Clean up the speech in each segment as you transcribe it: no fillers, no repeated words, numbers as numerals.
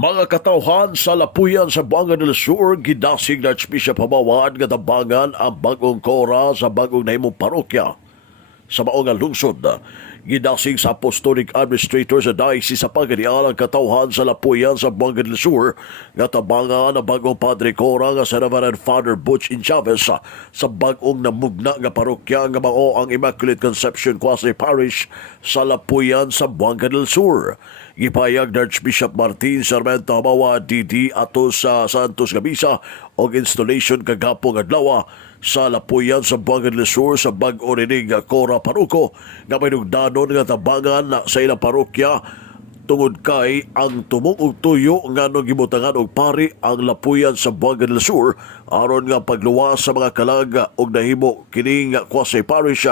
Mga katawhan sa Lapuyan sa Zamboanga del Sur, Gidasig na Archbishop Jumoad nga Tabangan ang Bag-Ong Kora sa bagong nahimong parokya sa maong lungsod. Gidasig sa Apostolic Administrator sa Diocese sa Pagadian ang katawhan sa Lapuyan sa Zamboanga del Sur nga Tabangan ang bagong Padre Kora nga sa Reverend Father Butch in Chavez sa bagong namugna nga parokya nga mao ang Immaculate Conception Quasi Parish sa Lapuyan sa Zamboanga del Sur. Gipayag na Archbishop Martin Sarmento Jumoad DD ato sa Santos Gabisa og installation kagapong adlaw sa Lapuyan sa Zamboanga del Sur sa bag-o rinig Kora Paruko nga pinugdanon nga Tabangan sa ilang parokya tungod kay ang tumong og tuyo nga no gibutangan og pari ang Lapuyan sa Zamboanga del Sur aron nga pagluwas sa mga kalag og nahimo kining quasi parish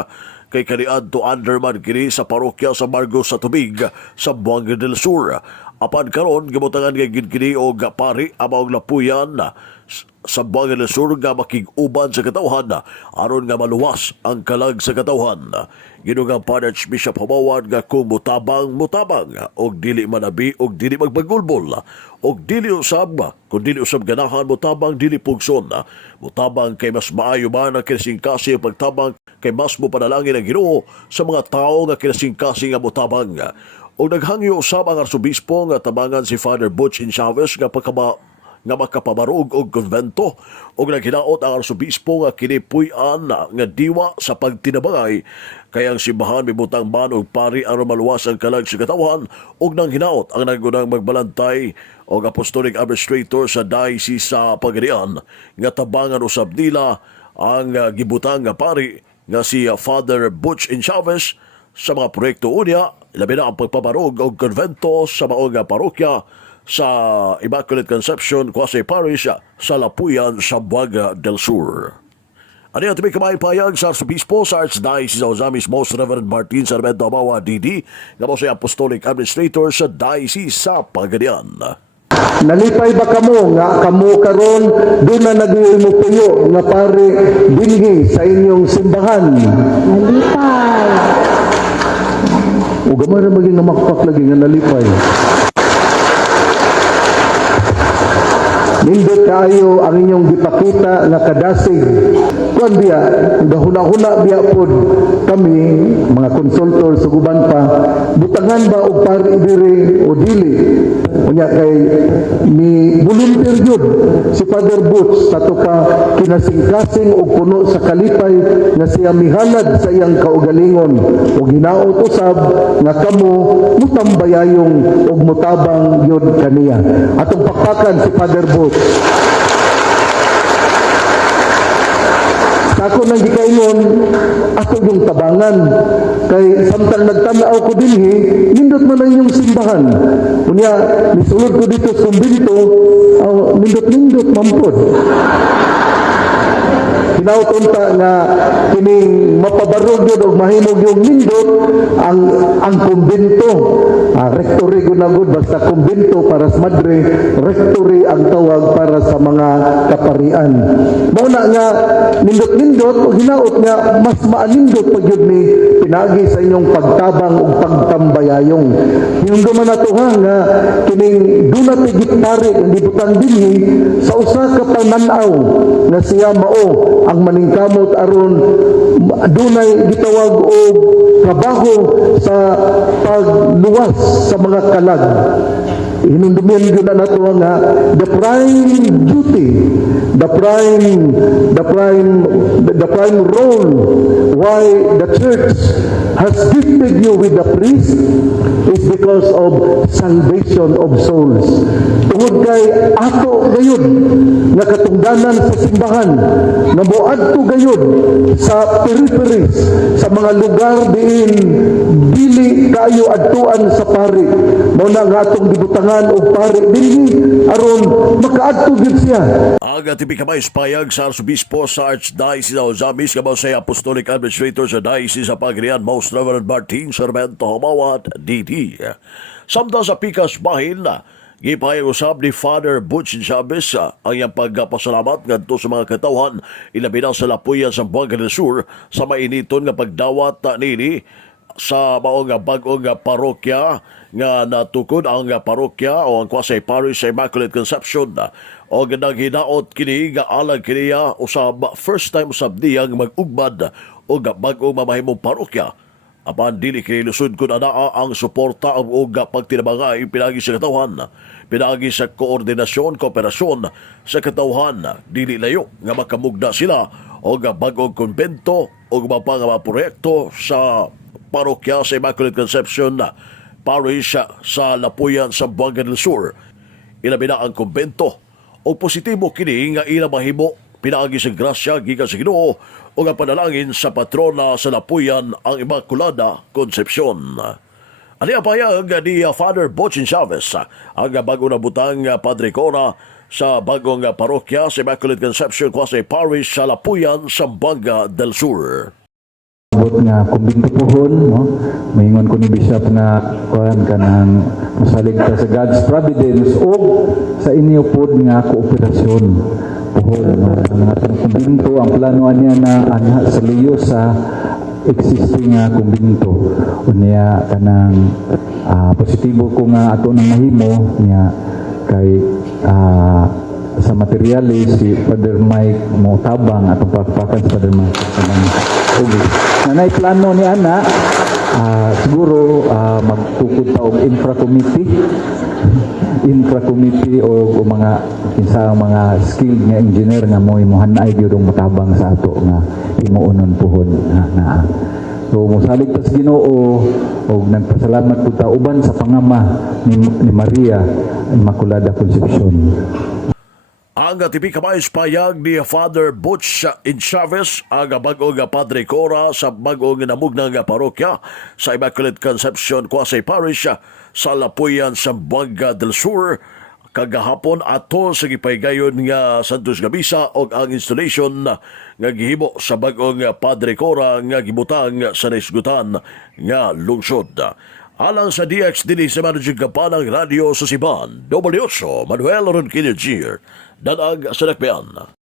kay kaniad to underman kini sa parokya sa Margo sa Tubig sa Zamboanga del Sur. Apan karon gibutangan kay kini og pari ang Lapuyan sa Zamboanga del Sur nga makig-uban sa katawhan aron nga maluwas ang kalag sa katawhan. Ginugang pa Archbishop Jumoad nga kung mutabang og dili manabi og dili magbagulbol og dili usab kung dili usab ganahan mutabang dili pugson. Mutabang kay mas maayo man ang kinasingkasi ang pagtabang kay mas mo panalangin ang Ginoo sa mga tao nga kinasingkasi nga mutabang. O naghangyo usab ang Arsobispo nga Tabangan si Father Butch in Chavez nga makapabarog og konvento og naghinaot ang Arsobispo nga kinipuy-an nga diwa sa pagtinabangay kay ang simbahan mibutang man og pari aron maluwas ang kalag sa katawhan og nang hinaot ang nagunang magbalantay og Apostolic Administrator sa Diocese sa Pagadian nga tabangan usab nila ang gibutang nga pari nga si Father Butch in Chavez sa mga proyekto unya labi na ang pagpabarog og konvento sa maong parokya sa Immaculate Conception Quasi Parish sa Lapuyan sa Zamboanga del Sur. Ano yung tumig kamaypayag sa Arsobispo sa Archdiocese of Ozamis Most Reverend Martin Sarmento Jumoad DD nga mo sa Apostolic Administrator sa Diocese sa Pagadian. Nalipay ba kamo nga kamo karon doon na nag-iimo puyo nga pare binhi sa inyong simbahan? Nalipay. O gamay na maging namakpak lagi nga nalipay. Nindot kayo ang inyong gipakita nga kadasig. Kuan biya, gahuna-huna biya pod kami, mga konsultor sa guban pa, butangan ba o pari diri o dili? Unya kay ni volunteer yun si Father Butch sa to ka kinasing-kasing o puno sa kalipay nga siya mihalad sa iyang kaugalingon o ginaot usab nga kamo mutambayayong o mutabang yun kaniya. Atong pakpakan si Father Butch. Ako nang gikaingon, ako yung tabangan. Kay samtang nagtanaw ko dinhi, nindot man ang inyong simbahan. Kunya, nisulod ko dito sa kumbento, nindot-nindot mampod. Kinautunta nga kining mapabarog yun o mahimog yung nindot ang kumbento. Rectory gunagod basta kumbento para sa madre, rectory ang tawag para sa mga kaparian. Mauna nga nindot-nindot o hinaot nga mas maanindot pag yun ni pinagi sa inyong pagtabang o pagtambayayong. Yung duman na to nga kining dunat gitari ang dibutang dinhi sa usa ka pananaw nga siya mao ang maningkamot aron dunay gitawag og trabaho sa pagluwas sa mga kalag. Hinundumin yun na nato nga the prime duty, the prime role why the church has gifted you with the priest is because of salvation of souls. Tungod kay ato gayon nga katungdanan sa simbahan nga moadto gayon sa peripheries sa mga lugar diin dili kayo adtuan sa pari. Mao na nga atong gibutangan og pari dinhi aron makaadto gid siya. Aga tipi kamay payag sa Arsobispo sa Archdiocese of Ozamis nga sa Apostolic Administrator sa Diocese sa Pagadian Most Reverend Martin Sarmento Jumoad DD. Samtang sa pikas bahin gipayag usab ni Father Butch in Chavez ang iyang pagpasalamat ngadto sa mga katawhan ilabi na sa Lapuyan sa Zamboanga del Sur sa mainiton nga pagdawat nini sa maong bag-ong parokya nga natukod ang parokya o ang Kwasay Parish sa Immaculate Conception o naghinaot kini nga alang kiniya usab first time usab diyang mag-ugbad o bag-ong mamahimong parokya. Apan dili kini lusod kun anaa ang suporta o pagtinabangay pinagi sa Katawhan, pinagi sa koordinasyon, kooperasyon sa Katawhan, dili layo nga makamugda sila o bag-ong konbento o mga proyekto sa parokya sa Immaculate Conception Parish sa Lapuyan, Zamboanga del Sur. Ilabi na ang kumbento o positibo kini nga ila mahimo pinaagi sa grasya gikan sa Ginoo o nga panalangin sa patrona sa Lapuyan ang Immaculada Concepcion. Ani apayag ni Father Bochin Chavez ang bago na butang Padre Kora sa bagong parokya sa Immaculate Conception Kwasay Parish sa Lapuyan, Zamboanga del Sur. Abot nga kumbinto pohon, no? Maingon ko ni Bishop na kuhan ka ng masalig ka sa God's providence o sa inyo po nga kooperasyon pohon. No? Ang atang kumbinto, ang plano niya na anha sa liyo sa existing nga kumbinto. Unya ka ng positibo ko nga ato ng mahimo niya kay sa materialis si Father Mike mo tabang atong pagpakan sa Father Mike okay. Nanay plano ni ana siguro magtukod ta og infra committee o mga kinsa mga skilled nga engineer nga mo imuhanay gyud og matabang sa ato nga himuonon puhon na so mosalig ta sa Ginoo og nagpasalamat pud ta uban sa pangama ni Maria Immaculada Concepcion. Ang tipi kamay payag ni Father Butch in Chavez ang bagong Padre Kora sa bagong namugnang parokya sa Immaculate Conception Kwasay Parish sa Lapuyan, Zamboanga del Sur kagahapon ato sa gipaygayon nga Santos Gabisa o ang installation nga gihimo sa bagong Padre Kora nga gibutang sa Naisgutan nga lungsod. Alang sa DX din sa Managing Kapanang Radio sa Siban, W8 Manuel Ronquillo Jr. Dadag sa Lakbayan.